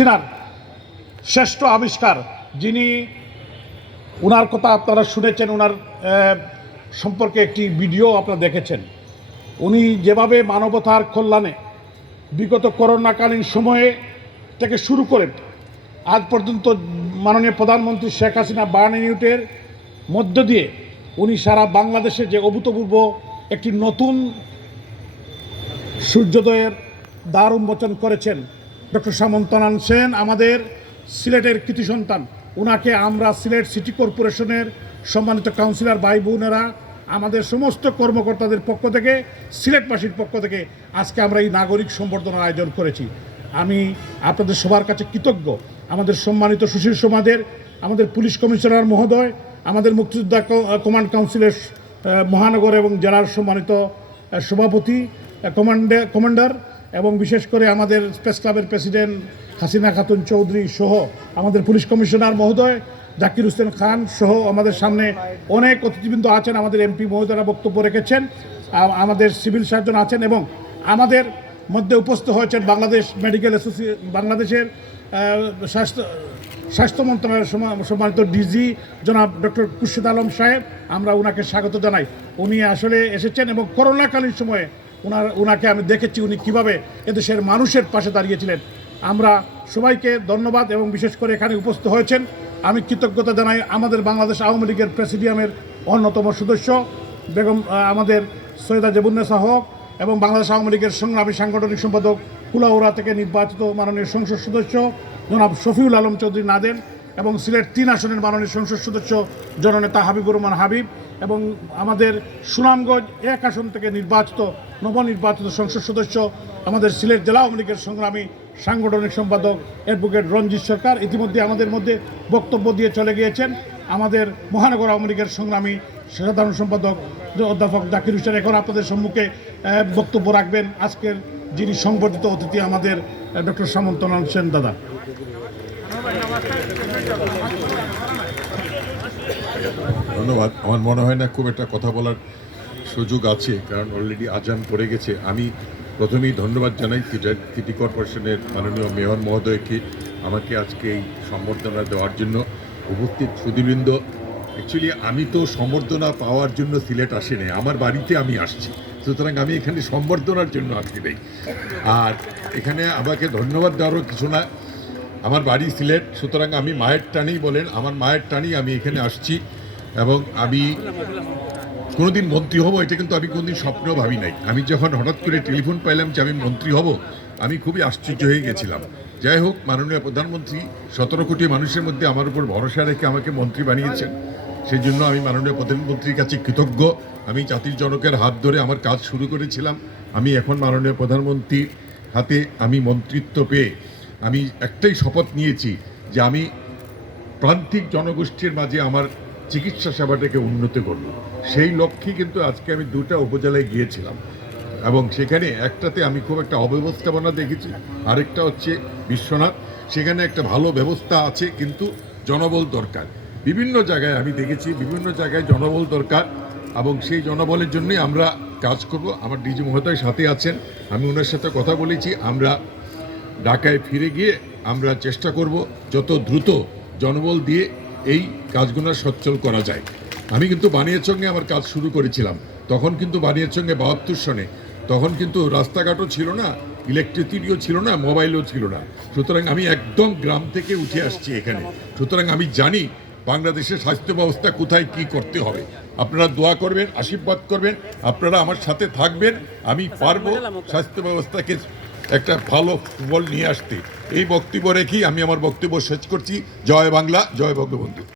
হাসিনার শ্রেষ্ঠ আবিষ্কার, যিনি ওনার কথা আপনারা শুনেছেন, ওনার সম্পর্কে একটি ভিডিও আপনারা দেখেছেন। উনি যেভাবে মানবতার কল্যাণে বিগত করোনাকালীন সময়ে থেকে শুরু করে আজ পর্যন্ত মাননীয় প্রধানমন্ত্রী শেখ হাসিনা বার্ন ইউনিটের মধ্য দিয়ে উনি সারা বাংলাদেশে যে অভূতপূর্ব একটি নতুন সূর্যোদয়ের দ্বার উন্মোচন করেছেন। ডক্টর সামন্তরান সেন আমাদের সিলেটের কৃতি সন্তান। ওনাকে আমরা সিলেট সিটি কর্পোরেশনের সম্মানিত কাউন্সিলর ভাই বোনেরা, আমাদের সমস্ত কর্মকর্তাদের পক্ষ থেকে, সিলেটবাসীর পক্ষ থেকে আজকে আমরা এই নাগরিক সম্বর্ধনার আয়োজন করেছি। আমি আপনাদের সবার কাছে কৃতজ্ঞ। আমাদের সম্মানিত সুশীল সমাজের, আমাদের পুলিশ কমিশনার মহোদয়, আমাদের মুক্তিযোদ্ধা কমান্ড কাউন্সিলের মহানগর এবং জেলার সম্মানিত সভাপতি কমান্ডার এবং বিশেষ করে আমাদের প্রেস ক্লাবের প্রেসিডেন্ট হাসিনা খাতুন চৌধুরী সহ আমাদের পুলিশ কমিশনার মহোদয় জাকির হোসেন খান সহ আমাদের সামনে অনেক অতিথিবৃন্দ আছেন। আমাদের এমপি মহোদয়রা বক্তব্য রেখেছেন, আমাদের সিভিল সার্জন আছেন এবং আমাদের মধ্যে উপস্থিত হয়েছেন বাংলাদেশ মেডিকেল বাংলাদেশের স্বাস্থ্য মন্ত্রণালয়ের সম্মানিত ডিজি জনাব ডক্টর খুরশিদ আলম সাহেব। আমরা ওনাকে স্বাগত জানাই। উনি আসলে এসেছেন এবং করোনাকালীন সময়ে ওনাকে আমি দেখেছি উনি কীভাবে এদেশের মানুষের পাশে দাঁড়িয়েছিলেন। আমরা সবাইকে ধন্যবাদ এবং বিশেষ করে এখানে উপস্থিত হয়েছেন আমি কৃতজ্ঞতা জানাই আমাদের বাংলাদেশ আওয়ামী লীগের প্রেসিডিয়ামের অন্যতম সদস্য বেগম আমাদের সৈয়দা জেবুন্নেসা হক এবং বাংলাদেশ আওয়ামী লীগের সংগ্রামী সাংগঠনিক সম্পাদক কুলাউড়া থেকে নির্বাচিত মাননীয় সংসদ সদস্য জনাব শফিউল আলম চৌধুরী নাদেন এবং সিলেট 3 আসনের মাননীয় সংসদ সদস্য জননেতা হাবিবুর রহমান হাবিব এবং আমাদের সুনামগঞ্জ 1 আসন থেকে নবনির্বাচিত সংসদ সদস্য আমাদের সিলেট জেলা আওয়ামী লীগের সংগ্রামী সাংগঠনিক সম্পাদক অ্যাডভোকেট রঞ্জিত সরকার ইতিমধ্যে আমাদের মধ্যে বক্তব্য দিয়ে চলে গিয়েছেন। আমাদের মহানগর আওয়ামী লীগের সংগ্রামী সাধারণ সম্পাদক অধ্যাপক জাকির হোসেন এখন আপনাদের সম্মুখে বক্তব্য রাখবেন। আজকের যিনি সংবর্ধিত অতিথি আমাদের ডক্টর সামন্তরান সেন দাদা। ধন্যবাদ। আমার মনে হয় না খুব একটা কথা বলার সুযোগ আছে, কারণ অলরেডি আজান পড়ে গেছে। আমি প্রথমেই ধন্যবাদ জানাই সিটি কর্পোরেশনের মাননীয় মেয়র মহোদয়কে আমাকে আজকে এই সম্বর্ধনা দেওয়ার জন্য। উপস্থিত সুধীবৃন্দ, অ্যাকচুয়ালি আমি তো সম্বর্ধনা পাওয়ার জন্য সিলেট আসিনি, আমার বাড়িতে আমি আসছি, সুতরাং আমি এখানে সম্বর্ধনার জন্য আসি নাই। আর এখানে আমাকে ধন্যবাদ দেওয়ারও কিছু না, আমার বাড়ি সিলেট, সুতরাং আমি মায়ের টানেই বলেন, আমার মায়ের টানেই আমি এখানে আসছি। এবং আমি কোনোদিন মন্ত্রী হব এটা কিন্তু আমি কোনোদিন স্বপ্নেও ভাবি নাই। আমি যখন হঠাৎ করে টেলিফোন পাইলাম যে আমি মন্ত্রী হব, আমি খুবই আশ্চর্য হয়ে গেছিলাম। যাই হোক, মাননীয় প্রধানমন্ত্রী 17 কোটি মানুষের মধ্যে আমার উপর ভরসা রেখে আমাকে মন্ত্রী বানিয়েছেন, সেই জন্য আমি মাননীয় প্রধানমন্ত্রীর কাছে কৃতজ্ঞ। আমি জাতির জনকের হাত ধরে আমার কাজ শুরু করেছিলাম। আমি এখন মাননীয় প্রধানমন্ত্রীর হাতে আমি মন্ত্রিত্ব পেয়ে আমি একটাই শপথ নিয়েছি যে আমি প্রান্তিক জনগোষ্ঠীর মাঝে আমার চিকিৎসা সেবাটাকে উন্নত করব। সেই লক্ষ্যে কিন্তু আজকে আমি 2টা উপজেলায় গিয়েছিলাম এবং সেখানে একটাতে আমি খুব একটা অব্যবস্থাপনা দেখেছি, আরেকটা হচ্ছে বিশ্বনাথ। সেখানে একটা ভালো ব্যবস্থা আছে কিন্তু জনবল দরকার। বিভিন্ন জায়গায় আমি দেখেছি বিভিন্ন জায়গায় জনবল দরকার এবং সেই জনবলের জন্যই আমরা কাজ করব। আমার ডিজি মহোদয় সাথে আছেন, আমি ওনার সাথে কথা বলেছি। আমরা ঢাকায় ফিরে গিয়ে আমরা চেষ্টা করব যত দ্রুত জনবল দিয়ে এই কাজগুলো সচ্ছল করা যায়। আমি কিন্তু বানিয়াচঙ্গে আমার কাজ শুরু করেছিলাম, তখন কিন্তু বানিয়াচঙ্গে 72 সনে, তখন কিন্তু রাস্তাঘাটও ছিল না, ইলেকট্রিসিটিও ছিল না, মোবাইলও ছিল না। সুতরাং আমি একদম গ্রাম থেকে উঠে আসছি এখানে, সুতরাং আমি জানি বাংলাদেশের স্বাস্থ্য ব্যবস্থা কোথায় কি করতে হবে। আপনারা দোয়া করবেন, আশীর্বাদ করবেন, আপনারা আমার সাথে থাকবেন, আমি পারবো স্বাস্থ্য ব্যবস্থাকে একটা ভালো ফল নিয়ে আসতে। এই বক্তব্য রেখেই আমি আমার বক্তব্য শেষ করছি। জয় বাংলা, জয় বঙ্গবন্ধু।